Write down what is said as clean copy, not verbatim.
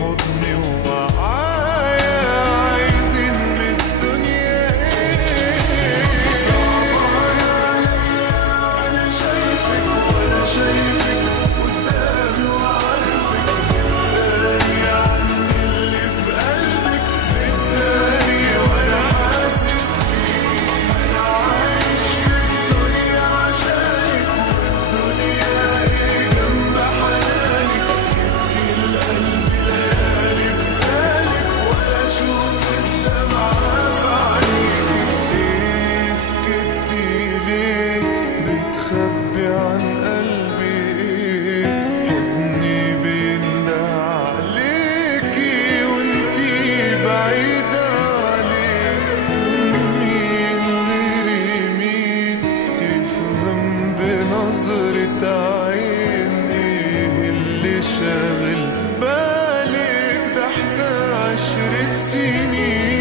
حضني ومعايا عايزين من الدنيا ايه؟ صعبان عليا انا شايفك وانا شايفك قدامي وعارفك متداري عني اللي في قلبك متداري وانا حاسس بيك. انا عايش في الدنيا عشانك والدنيا ايه جنب حنانك. يبكي القلب ليالي ببالك ولا اشوف الدمعة في عينيكي. ليه سكتي ليه بتخبي عن قلبي ايه؟ حضني بينده عليكي وانتي بعيدة عليه. مين غيري مين يفهم بنظرة عين ايه اللي شاغل بالك؟ ده احنا 10 سنين